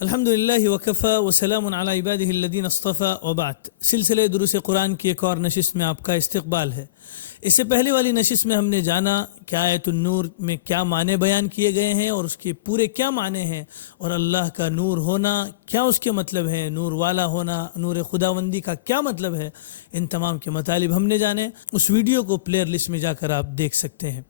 الحمدللہ وکفا وسلام علی عبادہ الذین اصطفى وبعد سلسلہ دروس قرآن کی ایک اور نشست میں آپ کا استقبال ہے۔ اس سے پہلے والی نشست میں ہم نے جانا کہ آیت النور میں کیا معنی بیان کیے گئے ہیں اور اس کے پورے کیا معنی ہیں، اور اللہ کا نور ہونا کیا اس کے مطلب ہے، نور والا ہونا، نور خداوندی کا کیا مطلب ہے، ان تمام کے مطالب ہم نے جانے۔ اس ویڈیو کو پلیئر لسٹ میں جا کر آپ دیکھ سکتے ہیں۔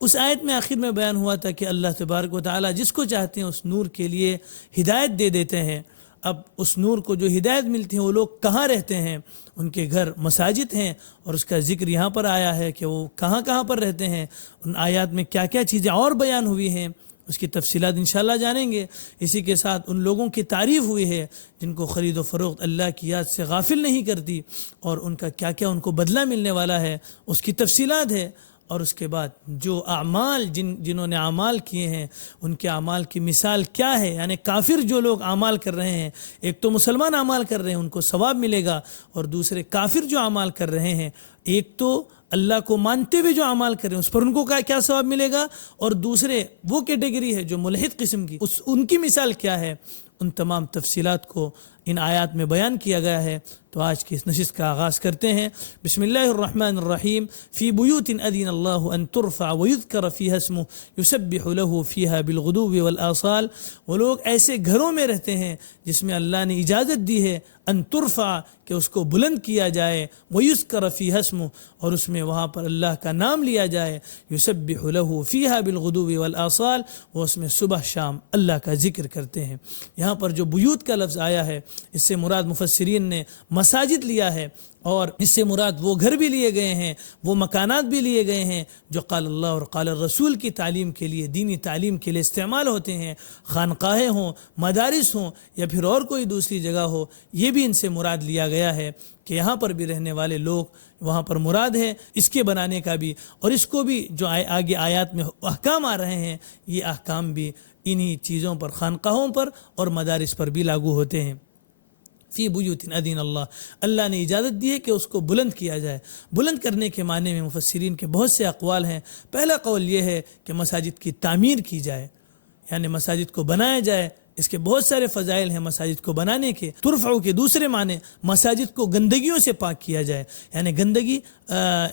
اس آیت میں آخر میں بیان ہوا تھا کہ اللہ تبارک و تعالی جس کو چاہتے ہیں اس نور کے لیے ہدایت دے دیتے ہیں۔ اب اس نور کو جو ہدایت ملتی ہے وہ لوگ کہاں رہتے ہیں، ان کے گھر مساجد ہیں، اور اس کا ذکر یہاں پر آیا ہے کہ وہ کہاں کہاں پر رہتے ہیں، ان آیات میں کیا کیا چیزیں اور بیان ہوئی ہیں، اس کی تفصیلات انشاءاللہ جانیں گے۔ اسی کے ساتھ ان لوگوں کی تعریف ہوئی ہے جن کو خرید و فروخت اللہ کی یاد سے غافل نہیں کرتی، اور ان کا کیا کیا ان کو بدلہ ملنے والا ہے، اس کی تفصیلات ہے۔ اور اس کے بعد جو اعمال جنہوں نے اعمال کیے ہیں ان کے اعمال کی مثال کیا ہے، یعنی کافر جو لوگ اعمال کر رہے ہیں، ایک تو مسلمان اعمال کر رہے ہیں ان کو ثواب ملے گا، اور دوسرے کافر جو اعمال کر رہے ہیں، ایک تو اللہ کو مانتے ہوئے جو اعمال کر رہے ہیں اس پر ان کو کیا ثواب ملے گا، اور دوسرے وہ کیٹیگری ہے جو ملحد قسم کی، ان کی مثال کیا ہے۔ ان تمام تفصیلات کو ان آیات میں بیان کیا گیا ہے۔ تو آج کی اس نشست کا آغاز کرتے ہیں۔ بسم اللہ الرحمن الرحیم۔ فی بیوت اذن اللہ ان ترفع ویذکر فیہا اسمہ یسبح لہ فیہا بالغدو والآصال۔ وہ لوگ ایسے گھروں میں رہتے ہیں جس میں اللہ نے اجازت دی ہے ان ترفع کہ اس کو بلند کیا جائے، ویذکر فیہا اسمہ اور اس میں وہاں پر اللہ کا نام لیا جائے، یسبح لہ فیہا بالغدو والآصال، وہ اس میں صبح شام اللہ کا ذکر کرتے ہیں۔ یہاں پر جو بیوت کا لفظ آیا ہے اس سے مراد مفسرین نے مساجد لیا ہے، اور اس سے مراد وہ گھر بھی لیے گئے ہیں، وہ مکانات بھی لیے گئے ہیں جو قال اللہ اور قال الرسول کی تعلیم کے لیے، دینی تعلیم کے لیے استعمال ہوتے ہیں، خانقاہیں ہوں، مدارس ہوں، یا پھر اور کوئی دوسری جگہ ہو، یہ بھی ان سے مراد لیا گیا ہے کہ یہاں پر بھی رہنے والے لوگ وہاں پر مراد ہے اس کے بنانے کا بھی، اور اس کو بھی جو آگے آیات میں احکام آ رہے ہیں یہ احکام بھی انہی چیزوں پر، خانقاہوں پر اور مدارس پر بھی لاگو ہوتے ہیں۔ فی بیوت اذن اللہ، اللہ نے اجازت دی ہے کہ اس کو بلند کیا جائے۔ بلند کرنے کے معنی میں مفسرین کے بہت سے اقوال ہیں۔ پہلا قول یہ ہے کہ مساجد کی تعمیر کی جائے، یعنی مساجد کو بنایا جائے، اس کے بہت سارے فضائل ہیں مساجد کو بنانے کے۔ ترفع کے دوسرے معنی مساجد کو گندگیوں سے پاک کیا جائے، یعنی گندگی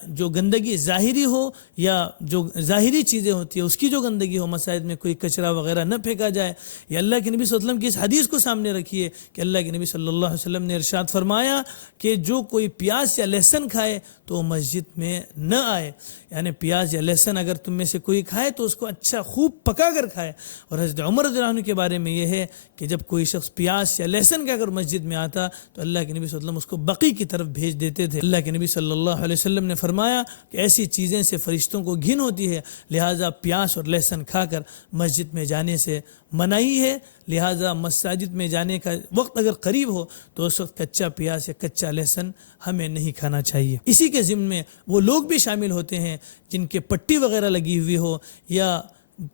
جو گندگی ظاہری ہو یا جو ظاہری چیزیں ہوتی ہیں اس کی جو گندگی ہو، مساجد میں کوئی کچرا وغیرہ نہ پھینکا جائے۔ یا اللہ کے نبی صلی اللہ علیہ وسلم کی اس حدیث کو سامنے رکھیے کہ اللہ کے نبی صلی اللہ علیہ وسلم نے ارشاد فرمایا کہ جو کوئی پیاز یا لہسن کھائے تو مسجد میں نہ آئے، یعنی پیاز یا لہسن اگر تم میں سے کوئی کھائے تو اس کو اچھا خوب پکا کر کھائے۔ اور حضرت عمر رضی اللہ عنہ کے بارے میں یہ ہے کہ جب کوئی شخص پیاز یا لہسن کا اگر مسجد میں آتا تو اللہ کے نبی صلی اللہ علیہ وسلم اس کو بقیع کی طرف بھیج دیتے تھے۔ اللہ کے نبی صلی اللہ علیہ وسلم نے فرمایا کہ ایسی چیزیں سے فرشتوں کو گھن ہوتی ہے، لہٰذا پیاز اور لہسن کھا کر مسجد میں جانے سے منائی ہے، لہٰذا مساجد میں جانے کا وقت اگر قریب ہو تو اس وقت کچا پیاز یا کچا لہسن ہمیں نہیں کھانا چاہیے۔ اسی کے ضمن میں وہ لوگ بھی شامل ہوتے ہیں جن کے پٹی وغیرہ لگی ہوئی ہو، یا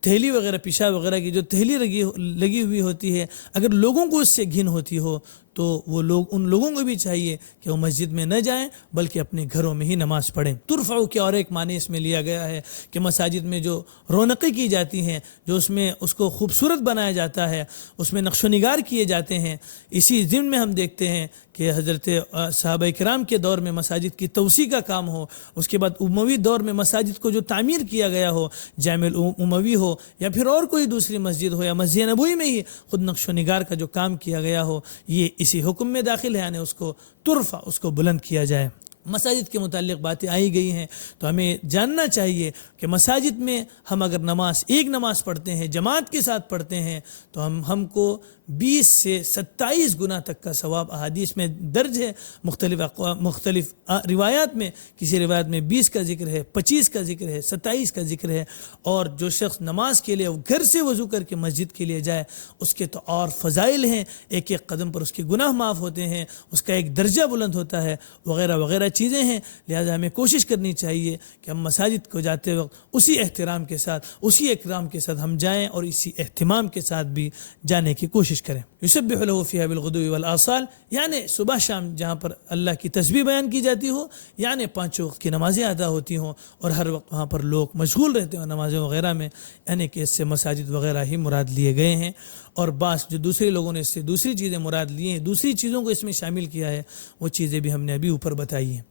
تھیلی وغیرہ، پیشاب وغیرہ کی جو تھیلی لگی ہوئی ہوتی ہے، اگر لوگوں کو اس سے گھن ہوتی ہو تو وہ لوگ، ان لوگوں کو بھی چاہیے کہ وہ مسجد میں نہ جائیں بلکہ اپنے گھروں میں ہی نماز پڑھیں۔ ترفع کے اور ایک معنی اس میں لیا گیا ہے کہ مساجد میں جو رونقیں کی جاتی ہیں، جو اس میں اس کو خوبصورت بنایا جاتا ہے، اس میں نقش و نگار کیے جاتے ہیں۔ اسی ضمن میں ہم دیکھتے ہیں کہ حضرت صحابہ کرام کے دور میں مساجد کی توسیع کا کام ہو، اس کے بعد اموی دور میں مساجد کو جو تعمیر کیا گیا ہو، جامع اموی ہو یا پھر اور کوئی دوسری مسجد ہو، یا مسجد نبوی میں ہی خود نقش و نگار کا جو کام کیا گیا ہو، یہ اسی حکم میں داخل ہے، یعنی اس کو ترفع، اس کو بلند کیا جائے۔ مساجد کے متعلق باتیں آئی گئی ہیں تو ہمیں جاننا چاہیے کہ مساجد میں ہم اگر ایک نماز پڑھتے ہیں، جماعت کے ساتھ پڑھتے ہیں، تو ہم کو 20 سے 27 گنا تک کا ثواب احادیث میں درج ہے۔ مختلف روایات میں، کسی روایت میں 20 کا ذکر ہے، 25 کا ذکر ہے، 27 کا ذکر ہے۔ اور جو شخص نماز کے لیے گھر سے وضو کر کے مسجد کے لیے جائے اس کے تو اور فضائل ہیں، ایک ایک قدم پر اس کے گناہ معاف ہوتے ہیں، اس کا ایک درجہ بلند ہوتا ہے، وغیرہ وغیرہ چیزیں ہیں۔ لہذا ہمیں کوشش کرنی چاہیے کہ ہم مساجد کو جاتے وقت اسی احترام کے ساتھ، اسی اکرام کے ساتھ ہم جائیں، اور اسی اہتمام کے ساتھ بھی جانے کی کوشش کریں۔ یسبح لہ فیہا بالغدو والآصال، یعنی صبح شام جہاں پر اللہ کی تسبیح بیان کی جاتی ہو، یعنی 5 وقت کی نمازیں ادا ہوتی ہوں، اور ہر وقت وہاں پر لوگ مشغول رہتے ہیں نمازوں وغیرہ میں، یعنی کہ اس سے مساجد وغیرہ ہی مراد لیے گئے ہیں۔ اور بعض جو دوسرے لوگوں نے اس سے دوسری چیزیں مراد لی ہیں، دوسری چیزوں کو اس میں شامل کیا ہے، وہ چیزیں بھی ہم نے ابھی اوپر بتائی ہیں۔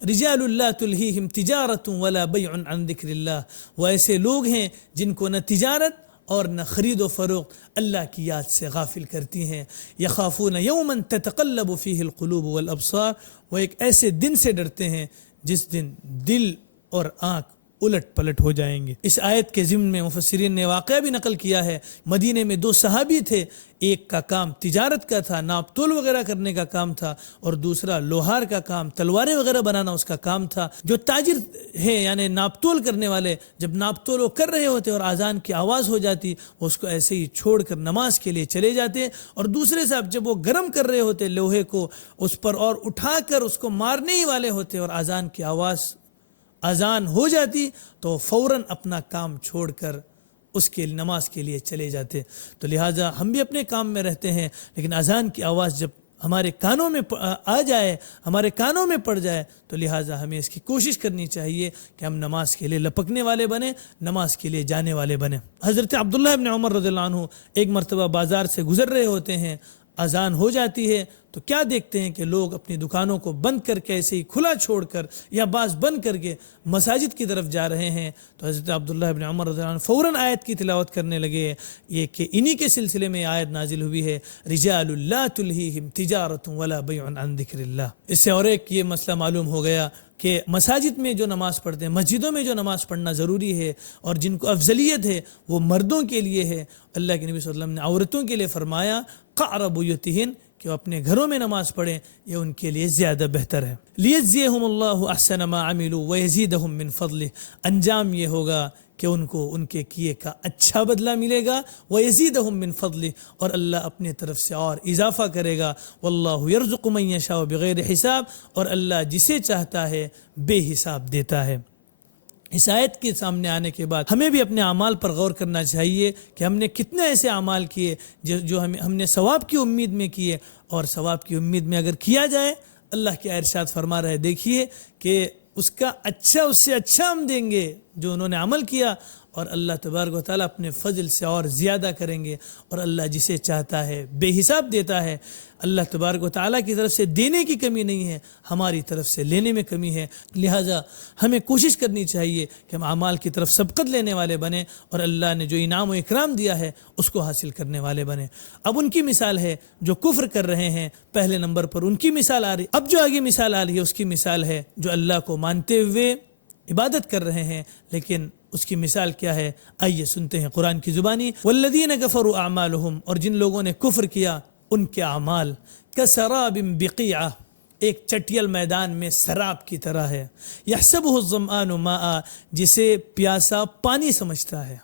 رجال لا تلہیہم تجارت ولا بیع عن ذکر اللہ، وہ ایسے لوگ ہیں جن کو نہ تجارت اور نہ خرید و فروخت اللہ کی یاد سے غافل کرتی ہیں۔ یخافون یوما تتقلب فیہ القلوب والابصار، وہ ایک ایسے دن سے ڈرتے ہیں جس دن دل اور آنکھ الٹ پلٹ ہو جائیں گے۔ اس آیت کے ضمن میں مفسرین نے واقعہ بھی نقل کیا ہے، مدینے میں 2 صحابی تھے، ایک کا کام تجارت کا تھا، ناپ تول وغیرہ کرنے کا کام تھا، اور دوسرا لوہار کا کام، تلواریں وغیرہ بنانا اس کا کام تھا۔ جو تاجر ہیں یعنی ناپ تول کرنے والے، جب ناپ تول وہ کر رہے ہوتے اور اذان کی آواز ہو جاتی، وہ اس کو ایسے ہی چھوڑ کر نماز کے لیے چلے جاتے، اور دوسرے صاحب جب وہ گرم کر رہے ہوتے لوہے کو اس پر اور اٹھا کر اس کو مارنے ہی والے ہوتے اور اذان کی آواز اذان ہو جاتی تو فوراً اپنا کام چھوڑ کر اس کے نماز کے لیے چلے جاتے۔ تو لہٰذا ہم بھی اپنے کام میں رہتے ہیں، لیکن اذان کی آواز جب ہمارے کانوں میں آ جائے، ہمارے کانوں میں پڑ جائے، تو لہٰذا ہمیں اس کی کوشش کرنی چاہیے کہ ہم نماز کے لیے لپکنے والے بنیں، نماز کے لیے جانے والے بنیں۔ حضرت عبداللہ ابن عمر رضی اللہ عنہ ایک مرتبہ بازار سے گزر رہے ہوتے ہیں، اذان ہو جاتی ہے تو کیا دیکھتے ہیں کہ لوگ اپنی دکانوں کو بند کر کے ایسے ہی کھلا چھوڑ کر یا بعض بند کر کے مساجد کی طرف جا رہے ہیں۔ تو حضرت عبداللہ ابن عمر رضی اللہ عنہ فوراً آیت کی تلاوت کرنے لگے، یہ کہ انہی کے سلسلے میں آیت نازل ہوئی ہے، رجال لا تلہیہم تجارت ولا بیع عن ذکر اللہ۔ اس سے اور ایک یہ مسئلہ معلوم ہو گیا کہ مساجد میں جو نماز پڑھتے ہیں، مسجدوں میں جو نماز پڑھنا ضروری ہے اور جن کو افضلیت ہے وہ مردوں کے لیے ہے۔ اللہ کے نبی صلی اللہ علیہ وسلم نے عورتوں کے لیے فرمایا قعر بیوتہن، کہ وہ اپنے گھروں میں نماز پڑھیں، یہ ان کے لیے زیادہ بہتر ہے۔ لیجزیہم اللہ احسن ما عملوا ویزیدہم من فضلہ، انجام یہ ہوگا کہ ان کو ان کے کیے کا اچھا بدلہ ملے گا، ویزیدہم من فضلہ، اور اللہ اپنے طرف سے اور اضافہ کرے گا، واللہ یرزق من یشاء بغیر حساب، اور اللہ جسے چاہتا ہے بے حساب دیتا ہے۔ اس آیت کے سامنے آنے کے بعد ہمیں بھی اپنے اعمال پر غور کرنا چاہیے کہ ہم نے کتنے ایسے اعمال کیے جو ہم نے ثواب کی امید میں کیے، اور ثواب کی امید میں اگر کیا جائے، اللہ کے ارشاد فرما رہے دیکھیے کہ اس کا اچھا، اس سے اچھا ہم دیں گے جو انہوں نے عمل کیا، اور اللہ تبارک و تعالیٰ اپنے فضل سے اور زیادہ کریں گے، اور اللہ جسے چاہتا ہے بے حساب دیتا ہے۔ اللہ تبارک و تعالیٰ کی طرف سے دینے کی کمی نہیں ہے، ہماری طرف سے لینے میں کمی ہے۔ لہٰذا ہمیں کوشش کرنی چاہیے کہ ہم اعمال کی طرف سبقت لینے والے بنیں، اور اللہ نے جو انعام و اکرام دیا ہے اس کو حاصل کرنے والے بنیں۔ اب ان کی مثال ہے جو کفر کر رہے ہیں، پہلے نمبر پر ان کی مثال آ رہی، اب جو آگے مثال آ رہی ہے اس کی مثال ہے جو اللہ کو مانتے ہوئے عبادت کر رہے ہیں، لیکن اس کی مثال کیا ہے؟ آئیے سنتے ہیں قرآن کی زبانی۔ والذین کفروا اعمالہم، اور جن لوگوں نے کفر کیا ان کے اعمال کسراب بقیعہ، ایک چٹیل میدان میں سراب کی طرح ہے، یحسبہ الظمآن ماء، جسے پیاسا پانی سمجھتا ہے،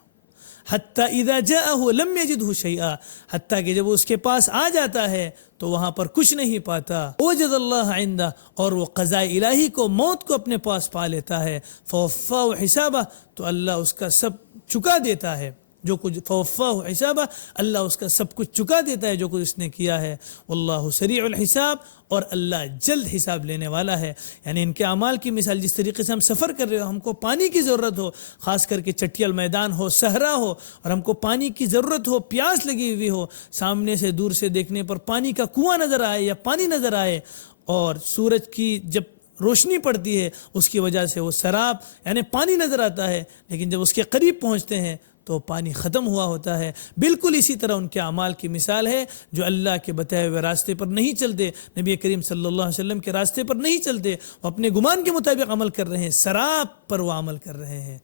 حتیٰ اذا جاءہ لم یجدہ شیئا، حتیٰ کہ جب اس کے پاس آ جاتا ہے تو وہاں پر کچھ نہیں پاتا، وجد اللہ عندہ، اور وہ قضاء الہی کو، موت کو اپنے پاس پا لیتا ہے، فوفاہ حسابہ، تو اللہ اس کا سب چکا دیتا ہے، جو کچھ فوفاہ حسابہ، اللہ اس کا سب کچھ چکا دیتا ہے جو کچھ اس نے کیا ہے، واللہ سریع الحساب، اور اللہ جلد حساب لینے والا ہے۔ یعنی ان کے اعمال کی مثال، جس طریقے سے ہم سفر کر رہے ہو، ہم کو پانی کی ضرورت ہو، خاص کر کے چٹیل میدان ہو، صحرا ہو، اور ہم کو پانی کی ضرورت ہو، پیاس لگی ہوئی ہو، سامنے سے دور سے دیکھنے پر پانی کا کنواں نظر آئے یا پانی نظر آئے، اور سورج کی جب روشنی پڑتی ہے اس کی وجہ سے وہ سراب یعنی پانی نظر آتا ہے، لیکن جب اس کے قریب پہنچتے ہیں تو پانی ختم ہوا ہوتا ہے۔ بالکل اسی طرح ان کے اعمال کی مثال ہے جو اللہ کے بتائے ہوئے راستے پر نہیں چلتے، نبی کریم صلی اللہ علیہ وسلم کے راستے پر نہیں چلتے، وہ اپنے گمان کے مطابق عمل کر رہے ہیں، سراب پر وہ عمل کر رہے ہیں۔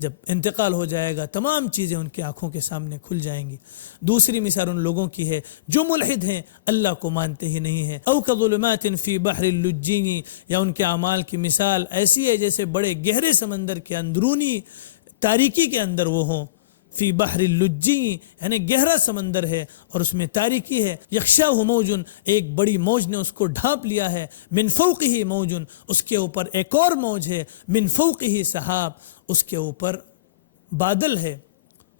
جب انتقال ہو جائے گا تمام چیزیں ان کی آنکھوں کے سامنے کھل جائیں گی۔ دوسری مثال ان لوگوں کی ہے جو ملحد ہیں، اللہ کو مانتے ہی نہیں ہیں، او کظلمات فی بحر اللجین، یا ان کے اعمال کی مثال ایسی ہے جیسے بڑے گہرے سمندر کے اندرونی تاریکی کے اندر وہ ہوں، فی بحر اللجین یعنی گہرا سمندر ہے اور اس میں تاریکی ہے، یغشاہ موج، ایک بڑی موج نے اس کو ڈھانپ لیا ہے، من فوقہ موج، اس کے اوپر ایک اور موج ہے، من فوقہ سحاب، اس کے اوپر بادل ہے،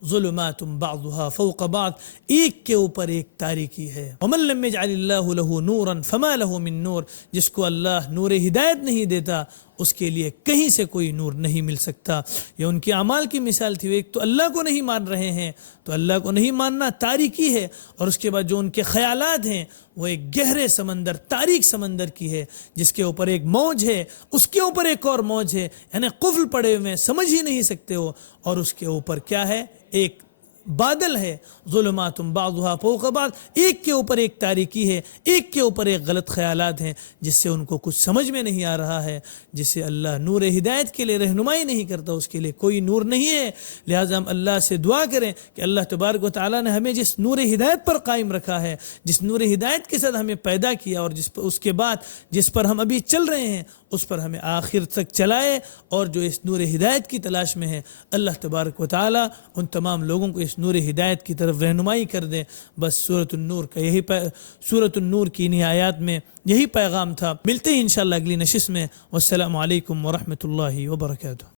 ظلمات بعضها فوق بعض، ایک کے اوپر ایک تاریکی ہے، ومن لم یجعل اللہ له نورا فما له من نور، جس کو اللہ نور ہدایت نہیں دیتا اس کے لیے کہیں سے کوئی نور نہیں مل سکتا۔ یہ ان کے اعمال کی مثال تھی، وہ ایک تو اللہ کو نہیں مان رہے ہیں، تو اللہ کو نہیں ماننا تاریکی ہے، اور اس کے بعد جو ان کے خیالات ہیں وہ ایک گہرے سمندر، تاریک سمندر کی ہے، جس کے اوپر ایک موج ہے، اس کے اوپر ایک اور موج ہے، یعنی قفل پڑے ہوئے ہیں، سمجھ ہی نہیں سکتے ہو، اور اس کے اوپر کیا ہے؟ ایک بادل ہے، ظلمات بعضها فوق بعض، ایک کے اوپر ایک تاریکی ہے، ایک کے اوپر ایک غلط خیالات ہیں، جس سے ان کو کچھ سمجھ میں نہیں آ رہا ہے، جسے اللہ نور ہدایت کے لیے رہنمائی نہیں کرتا، اس کے لیے کوئی نور نہیں ہے۔ لہٰذا ہم اللہ سے دعا کریں کہ اللہ تبارک و تعالیٰ نے ہمیں جس نور ہدایت پر قائم رکھا ہے، جس نور ہدایت کے ساتھ ہمیں پیدا کیا، اور اس کے بعد جس پر ہم ابھی چل رہے ہیں، اس پر ہمیں آخر تک چلائے، اور جو اس نور ہدایت کی تلاش میں ہے، اللہ تبارک و تعالیٰ ان تمام لوگوں کو اس نور ہدایت کی طرف رہنمائی کر دیں۔ بس سورۃ النور کا سورۃ النور کی انہی آیات میں یہی پیغام تھا۔ ملتے ہیں انشاءاللہ اگلی نشست میں، والسلام علیکم ورحمۃ اللہ وبرکاتہ۔